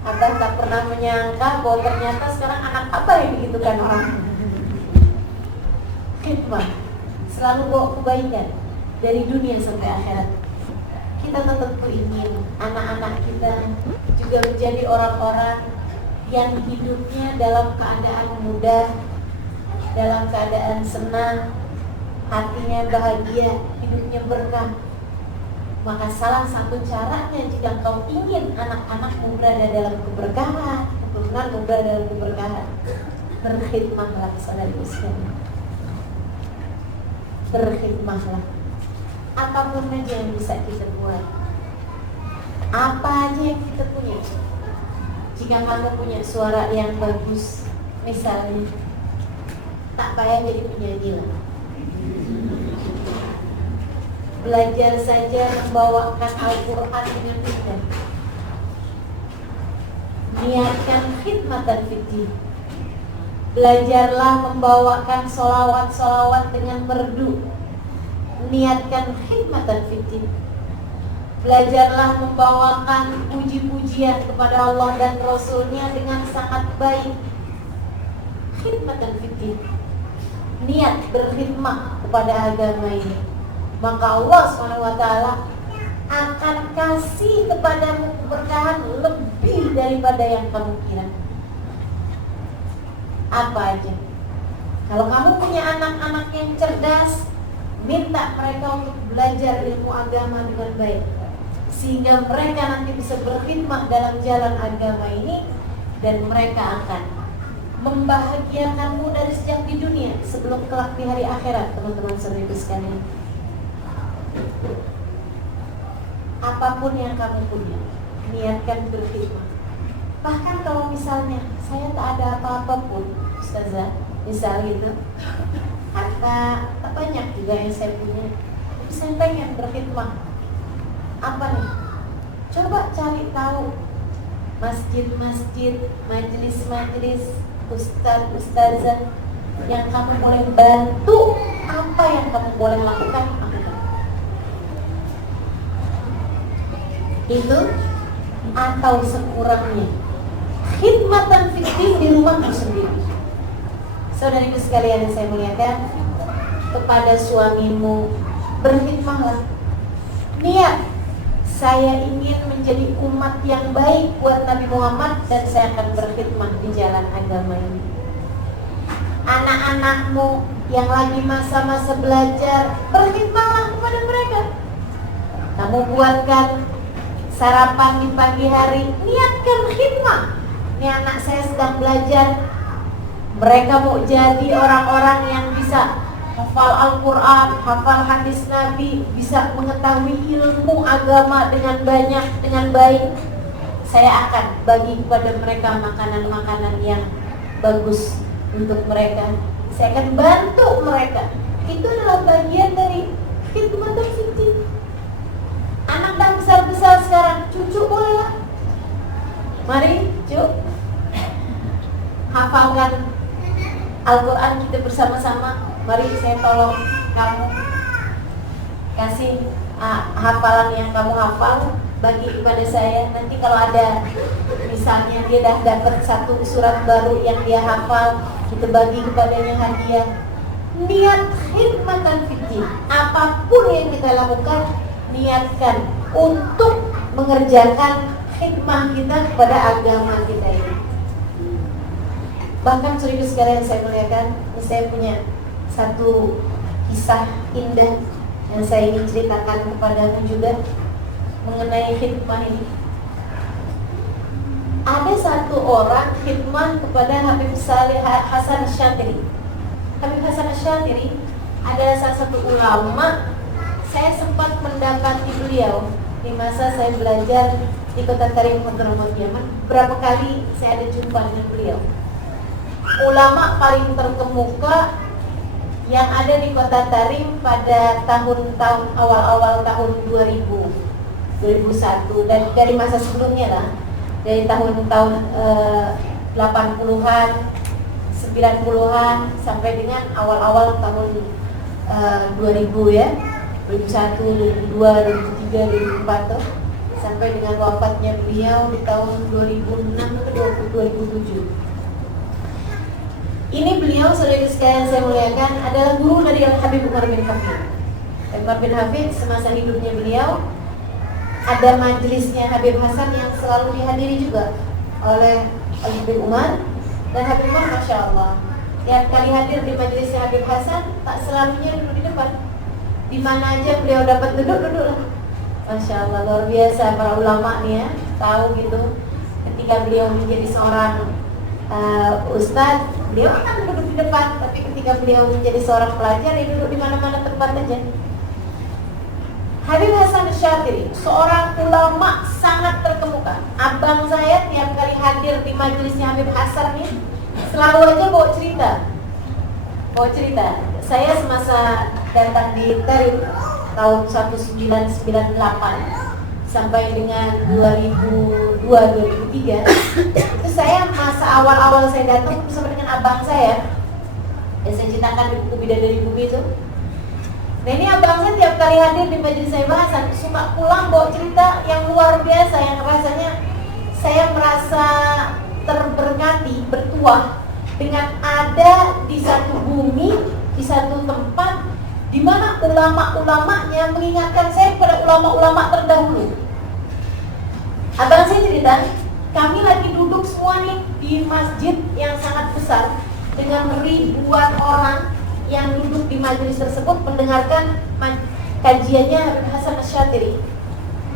abah tak pernah menyangka bahwa ternyata sekarang anak abah yang begitukan orang. Khidmah, selalu bawa kebaikan dari dunia sampai akhirat. Kita tetap ingin anak-anak kita juga menjadi orang-orang yang hidupnya dalam keadaan mudah, dalam keadaan senang, hatinya bahagia, hidupnya berkah. Maka salah satu caranya jika kau ingin anak-anakmu berada dalam keberkahan, keturunanmu berada dalam keberkahan, berkhidmatlah saudara sekalian. Berkhidmatlah. Apapun aja yang bisa kita buat, apa aja yang kita punya. Jika kamu punya suara yang bagus, misalnya, tak payah jadi penyanyi lah. Belajar saja membawakan Al-Quran dengan indah. Niatkan khidmatan fiddin. Belajarlah membawakan solawat-solawat dengan merdu. Niatkan khidmatan fiddin. Belajarlah membawakan puji-pujian kepada Allah dan Rasulnya dengan sangat baik. Khidmatan fiddin. Niat berkhidmat kepada agama ini, maka Allah SWT akan kasih kepadamu keberkahan lebih daripada yang kamu kira. Apa aja? Kalau kamu punya anak-anak yang cerdas, minta mereka untuk belajar ilmu agama dengan baik, sehingga mereka nanti bisa berkhidmat dalam jalan agama ini, dan mereka akan membahagiakanmu dari sejak di dunia sebelum kelak di hari akhirat. Teman-teman saudara sekalian, apapun yang kamu punya, niatkan berkhidmat. Bahkan kalau misalnya saya tak ada apa-apa pun, Ustazah, misal gitu, harta tak banyak juga yang saya punya, tapi saya pengen berkhidmat. Apa nih? Coba cari tahu masjid-masjid, majelis-majelis, ustaz-ustazah yang kamu boleh bantu. Apa yang kamu boleh lakukan? Itu atau sekurangnya khidmatan fiddin di rumahmu sendiri. Saudariku sekalian yang saya muliakan, kepada suamimu berkhidmatlah. Niat, saya ingin menjadi umat yang baik buat Nabi Muhammad dan saya akan berkhidmat di jalan agama ini. Anak-anakmu yang lagi masa-masa belajar, berkhidmatlah kepada mereka. Kamu buatkan sarapan di pagi hari, niatkan khidmah. Ini anak saya sedang belajar, mereka mau jadi orang-orang yang bisa hafal Al-Quran, hafal hadis Nabi, bisa mengetahui ilmu agama dengan banyak, dengan baik. Saya akan bagi kepada mereka makanan-makanan yang bagus untuk mereka. Saya akan bantu mereka. Itu adalah bagian dari khidmatul fiddin. Anak dah besar-besar sekarang, cucu boleh lah. Mari, cuk, hafalkan Al-Quran kita bersama-sama. Mari saya tolong kamu kasih hafalan yang kamu hafal bagi kepada saya. Nanti kalau ada misalnya dia dah dapat satu surat baru yang dia hafal, kita bagi kepadanya hadiah. Niat khidmatan fiddin, apapun yang kita lakukan, niatkan untuk mengerjakan khidmah kita kepada agama kita ini. Bahkan saudara sekalian saya muliakan, saya punya satu kisah indah yang saya ingin ceritakan kepadamu juga mengenai khidmah ini. Ada satu orang khidmah kepada Habib Saleh Hasan Asy'adili. Habib Hasan Asy'adili adalah salah satu ulama. Saya sempat mendapati beliau di masa saya belajar di Kota Tarim, Hadramaut Yaman. Berapa kali saya ada jumpa dengan beliau. Ulama paling terkemuka yang ada di Kota Tarim pada tahun-tahun awal-awal tahun 2001 dan dari masa sebelumnya lah, dari tahun-tahun 80-an, 90-an sampai dengan awal-awal tahun 2000 ya, 2001, 2002, 2003, 2004 tuh, sampai dengan wafatnya beliau di tahun 2006 ke 2007. Ini beliau, saudara sekalian saya muliakan, adalah guru dari Habib Umar bin Hafid. Umar bin Hafid semasa hidupnya beliau ada majelisnya Habib Hasan yang selalu dihadiri juga oleh Habib Umar. Dan Habib Umar, Masya Allah, tiap kali hadir di majelisnya Habib Hasan, tak selalunya duduk di depan. Di mana aja beliau dapat duduk lah. Masya Allah, luar biasa para ulama nih ya, tahu gitu. Ketika beliau menjadi seorang ustadz, beliau akan duduk di depan, tapi ketika beliau menjadi seorang pelajar, dia duduk di mana-mana tempat aja. Habib Hasan Asy'adili, seorang ulama sangat terkemuka. Abang saya tiap kali hadir di majelisnya Habib Hasan nih, selalu aja bawa cerita. Saya semasa datang di Tarim tahun 1998 sampai dengan 2002-2003, itu saya masa awal-awal saya datang bersama dengan abang saya yang saya ceritakan di buku Bidadari Bumi itu. Nah ini abang saya tiap kali hadir di majelis saya bahasan suka pulang bawa cerita yang luar biasa, yang rasanya saya merasa terberkati, bertuah dengan ada di satu bumi, di satu tempat di mana ulama-ulamanya mengingatkan saya kepada ulama-ulama terdahulu. Abang saya cerita, kami lagi duduk semua nih di masjid yang sangat besar dengan ribuan orang yang duduk di majelis tersebut mendengarkan kajiannya Habib Hasan Asy'adili.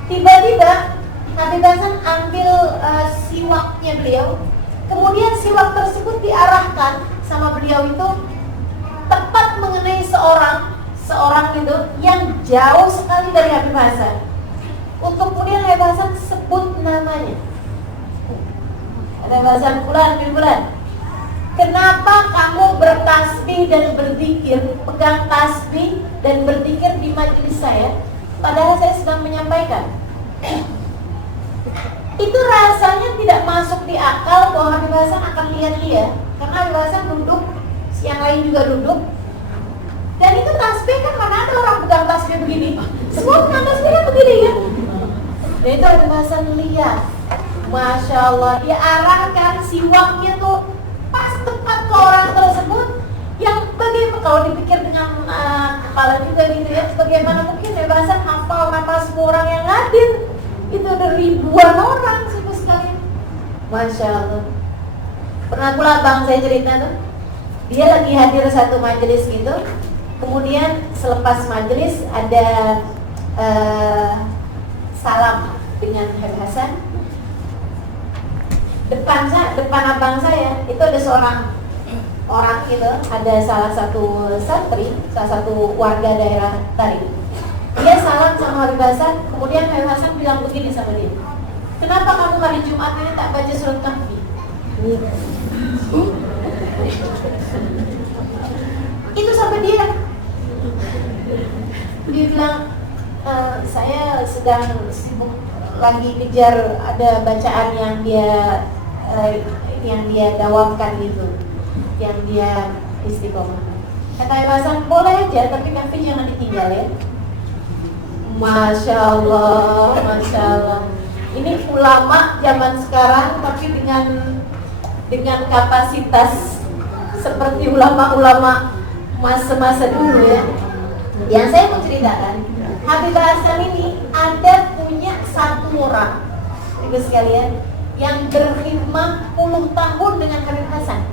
Tiba-tiba Habib Hasan ambil siwaknya beliau, kemudian siwak tersebut diarahkan sama beliau itu tepat mengenai seorang itu yang jauh sekali dari Habib Hasan. Untuk kemudian Habib Hasan sebut namanya. Habib Hasan bulan, kenapa kamu bertasbih dan berzikir, pegang tasbih dan berzikir di majelis saya, padahal saya sedang menyampaikan? Itu rasanya tidak masuk di akal bahwa Habib Hasan akan lihat dia, karena Habib Hasan duduk, yang lain juga duduk. Dan itu tasbih kan, mana ada orang pegang tasbih begini? Semua pegang tasbih kan begini ya. Dan itu Habib Hasan lihat, Masya Allah, dia arahkan siwaknya tuh pas tepat ke orang tersebut. Yang bagaimana kalau dipikir dengan kepala juga gitu ya, bagaimana mungkin Habib Hasan hafal nama semua orang yang hadir? Itu ada ribuan orang sih sekali. Masya Allah. Pernah pula bang saya cerita tuh, dia lagi hadir satu majelis gitu. Kemudian selepas majelis ada salam dengan Habib Hasan. Depan abang saya itu ada seorang orang gitu, ada salah satu santri, salah satu warga daerah Tarim. Dia salam sama Habib Hasan, kemudian Habib Hasan bilang begini sama dia, kenapa kamu hari Jumat ini tak baca surat Kahfi? Itu sampai dia bilang, saya sedang sibuk lagi kejar ada bacaan yang dia dawamkan gitu, yang dia istiqomah. Kata Habib Hasan, boleh aja, tapi Kahfi jangan ditinggal ya. Masya Allah, Masya Allah. Ini ulama zaman sekarang, tapi dengan kapasitas seperti ulama-ulama masa-masa dulu ya. Yang saya mau ceritakan, Habib Hasan ini ada punya satu orang, ibu sekalian, yang berkhidmat puluh tahun dengan Habib Hasan.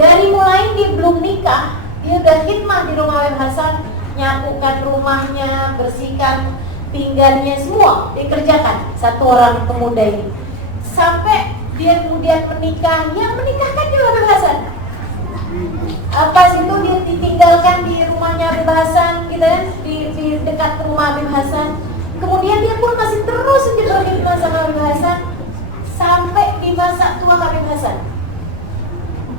Dari mulai dia belum nikah, dia udah khidmat di rumah Habib Hasan, nyapukan rumahnya, bersihkan pinggannya, semua dikerjakan satu orang pemuda ini. Sampai dia kemudian menikah, yang menikahkan juga Habib Hasan. Pas itu dia ditinggalkan di rumahnya Habib Hasan, gitu kan, di dekat rumah Habib Hasan. Kemudian dia pun masih terus saja berkhidmat sama Habib Hasan sampai di masa tua Habib Hasan.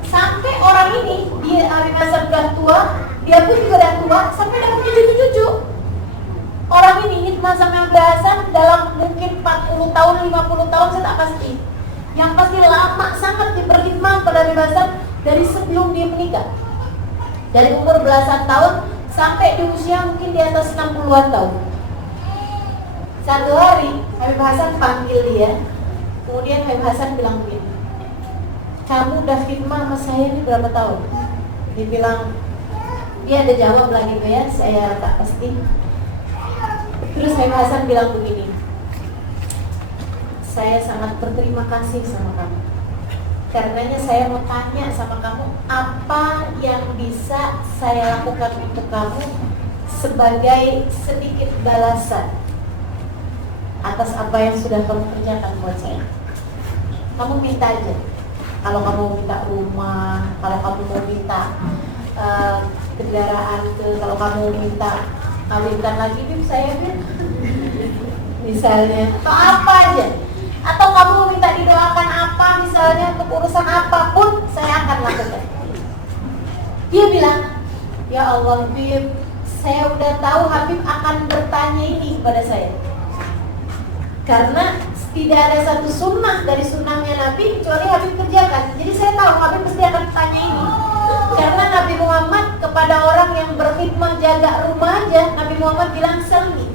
Sampai orang ini, dia Habib Hasan sudah tua, dia pun juga sudah tua, sampai dah punya cucu-cucu. Orang ini khidmat sama Habib Hasan dalam mungkin 40 tahun, 50 tahun, saya tak pasti. Yang pasti lama sangat diperkhidmat pada Habib Hasan dari sebelum dia menikah. Dari umur belasan tahun sampai di usia mungkin di atas 60-an tahun. Satu hari Habib Hasan panggil dia, kemudian Habib Hasan bilang begini, kamu udah khidmat sama saya ini berapa tahun? Dia bilang, dia ada jawab lah gitu ya, saya tak pasti. Terus Habib Hasan bilang begini, saya sangat berterima kasih sama kamu. Karenanya saya mau tanya sama kamu, apa yang bisa saya lakukan untuk kamu sebagai sedikit balasan atas apa yang sudah kamu kerjakan buat saya. Kamu minta aja. Kalau kamu minta rumah, kalau kamu mau minta kendaraan, kalau kamu minta kawinkan lagi, saya misalnya, atau apa aja. Atau kamu minta didoakan apa, misalnya untuk urusan apapun, saya akan lakukan. Dia bilang, ya Allah Habib, saya udah tahu Habib akan bertanya ini kepada saya. Karena tidak ada satu sunnah dari sunnahnya Nabi kecuali Habib kerjakan. Jadi saya tahu Habib pasti akan bertanya ini. Karena Nabi Muhammad kepada orang yang berkhidmat jaga rumah aja, Nabi Muhammad bilang selmi.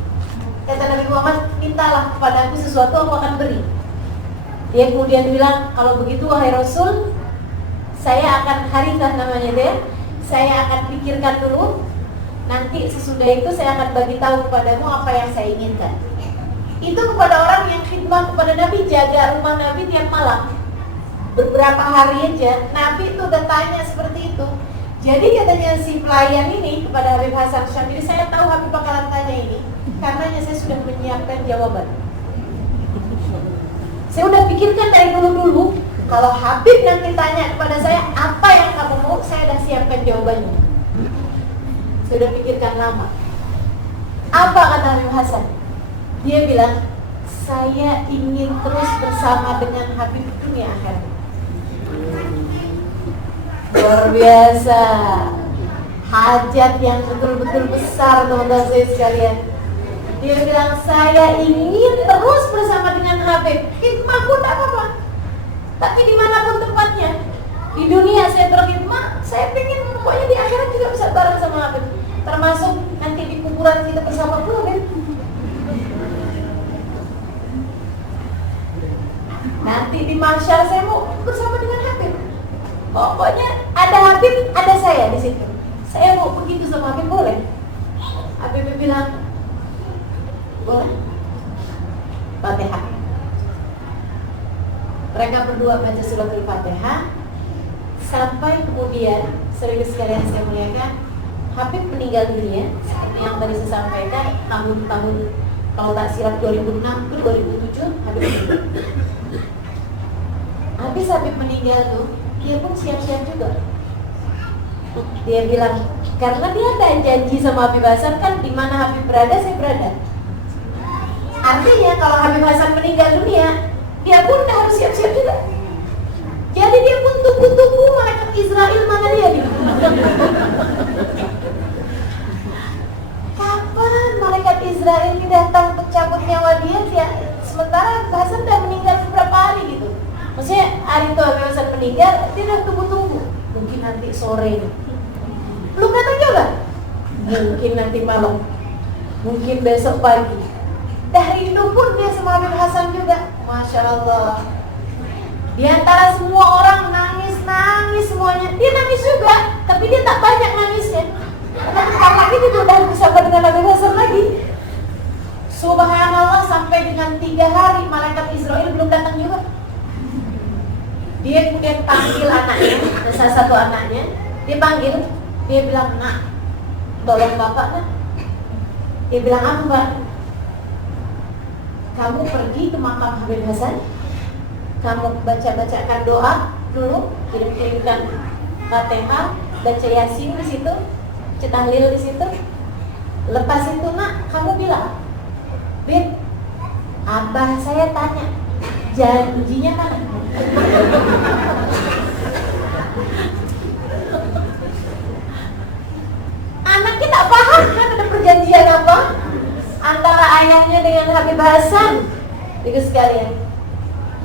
Kata Nabi Muhammad, mintalah kepadaku sesuatu, aku akan beri. Dia kemudian bilang, kalau begitu wahai Rasul, saya akan harikah namanya dia, saya akan pikirkan dulu, nanti sesudah itu saya akan bagi tahu kepadamu apa yang saya inginkan. Itu kepada orang yang khidmat kepada Nabi, jaga rumah Nabi tiap malam. Beberapa hari aja, Nabi itu udah tanya seperti itu. Jadi katanya si pelayan ini kepada Habib Hasan Syadzili, saya tahu Habib bakalan tanya ini, karenanya saya sudah menyiapkan jawaban. Saya udah pikirkan dari dulu-dulu, kalau Habib nanti tanya kepada saya, apa yang kamu mau, saya udah siapkan jawabannya. Saya udah pikirkan lama. Apa kata Habib Hasan? Dia bilang, saya ingin terus bersama dengan Habib dunia akhirat. Luar biasa. Hajat yang betul-betul besar, teman-teman saya sekalian. Dia bilang, saya ingin terus bersama dengan Habib. Khidmah pun tak apa-apa, tapi dimanapun tempatnya. Di dunia saya berkhidmah, saya ingin pokoknya di akhirat juga bisa bareng sama Habib. Termasuk nanti di kuburan kita bersama pun, Habib. Nanti di mahsyar saya mau bersama dengan Habib. Pokoknya ada Habib, ada saya di situ. Saya mau begitu sama Habib, boleh? Habib bilang, boleh. Fatihah. Mereka berdua baca suratul Fatihah sampai kemudian, sering sekalian saya muliakan, Habib meninggal dunia. Seperti yang tadi saya sampaikan, tahun-tahun Kalau tak silap 2006 ke 2007 Habib meninggal. Habib meninggal tuh, dia pun siap-siap juga. Dia bilang, karena dia ada janji sama Habib Hasan kan, di mana Habib berada, saya berada. Artinya kalau Habib Hasan meninggal dunia, dia pun harus siap-siap juga. Jadi dia pun tunggu-tunggu malaikat Israel mana dia gitu. Kapan malaikat Israel ini datang untuk cabut nyawa dia, sementara Hasan udah meninggal beberapa hari gitu. Maksudnya hari itu Habib Hasan meninggal, dia udah tunggu-tunggu. Mungkin nanti sore, belum datang juga. Mungkin nanti malam, mungkin besok pagi. Dari itu pun dia sama Habib Hasan juga. Masya Allah. Di antara semua orang nangis semuanya, dia nangis juga, tapi dia tak banyak nangisnya. Karena sekarang lagi dia udah bersama dengan Habib Hasan lagi. Subhanallah, sampai dengan 3 hari malaikat Israel belum datang juga. Dia kemudian panggil anaknya, salah satu anaknya, dia panggil, dia bilang, nak, tolong bapak nak. Dia bilang, apa mbak? Kamu pergi ke makam Habib Hasan, kamu baca-bacakan doa dulu, kirim-kirimkan Fatihah, baca Yasin di situ, baca tahlil di situ. Lepas itu nak, kamu bilang, Bib, abah saya tanya, janjinya mana? Anaknya tak paham kan ada perjanjian apa antara ayahnya dengan Habib Hasan. Itu sekalian.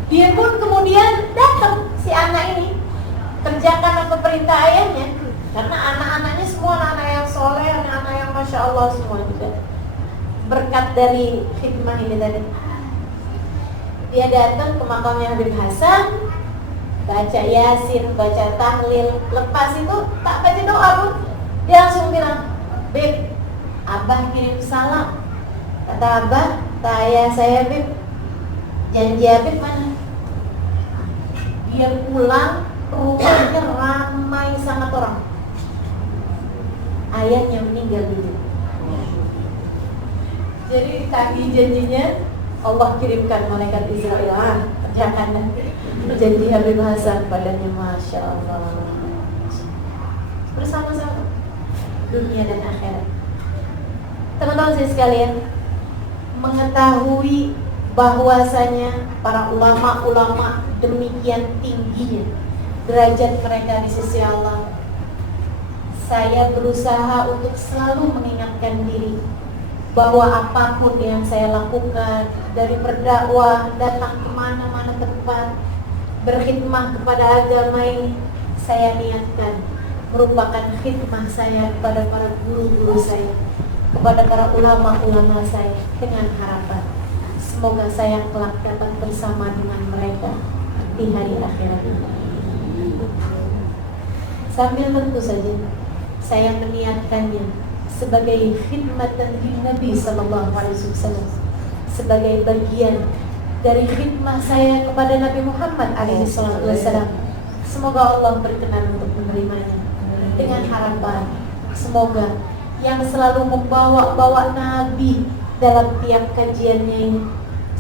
Dia pun kemudian datang si anak ini kerjakan apa perintah ayahnya, karena anak-anaknya semua anak-anak yang soleh, anak-anak yang masya Allah semua juga berkat dari khidmah ini tadi. Dia datang ke makamnya Habib Hasan, baca Yasin, baca tahlil. Lepas itu tak baca doa pun, dia langsung bilang, Bib, abah kirim salam. Kata abah, ayah saya Bib, janji Habib mana? Dia pulang, rumahnya ramai sangat orang. Ayahnya meninggal dulu. Jadi tadi janjinya Allah kirimkan malaikat Israel, kerjakan janji Habib Hasan padanya, masya Allah. Bersama-sama dunia dan akhirat. Teman-teman saya sekalian, mengetahui bahwasanya para ulama-ulama demikian tingginya derajat mereka di sisi Allah, saya berusaha untuk selalu mengingatkan diri bahwa apapun yang saya lakukan, dari berdakwah, datang kemana-mana tempat, berkhidmah kepada agama ini, saya niatkan merupakan khidmah saya kepada para guru-guru saya, kepada para ulama-ulama saya, dengan harapan semoga saya kelak dapat bersama dengan mereka di hari akhirat. Sambil tentu saja saya meniatkannya sebagai khidmatan lin Nabi sallallahu alaihi wasallam, sebagai bagian dari khidmah saya kepada Nabi Muhammad alaihi wasallam. Semoga Allah berkenan untuk menerimanya, dengan harapan semoga yang selalu membawa-bawa Nabi dalam tiap kajiannya ini,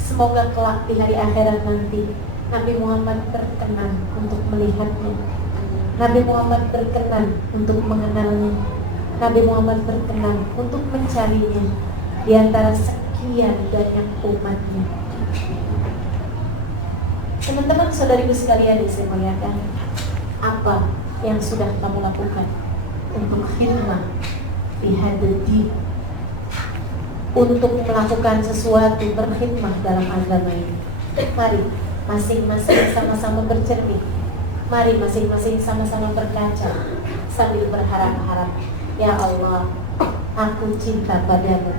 semoga kelak di hari akhirat nanti Nabi Muhammad berkenan untuk melihatnya, Nabi Muhammad berkenan untuk mengenalnya, Nabi Muhammad berkenan untuk mencarinya di antara sekian banyak umatnya. Teman-teman, saudariku sekalian yang saya muliakan, apa yang sudah kamu lakukan untuk khidmah di haddi, untuk melakukan sesuatu berkhidmah dalam agama ini? Mari masing-masing sama-sama bercermin, mari masing-masing sama-sama berkaca sambil berharap-harap, ya Allah, aku cinta padamu,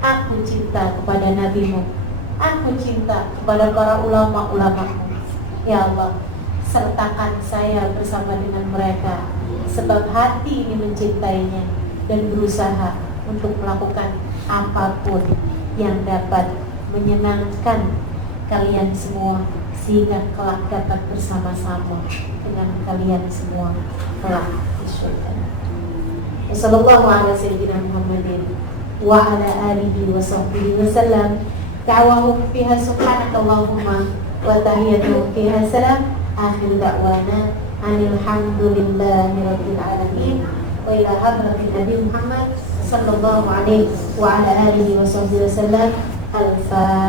aku cinta kepada Nabi-Mu, aku cinta kepada para ulama-ulama-Mu. Ya Allah, sertakan saya bersama dengan mereka, sebab hati ini mencintainya dan berusaha untuk melakukan apapun yang dapat menyenangkan kalian semua, sehingga kelak dapat bersama-sama dengan kalian semua kelak di surga. Wassallallahu ala sayyidina Muhammadin wa ala alihi wa sahbihi wa sallam. Da'wahum fiha subhanakallahumma wa tahiyyatuhum fiha salam. Akhir da'wana alhamdulillahi rabbil alamin. Wa ila hadratin Nabi Muhammad sallallahu alaihi wa ala alihi wa sahbihi wa sallam. Al-Fatihah.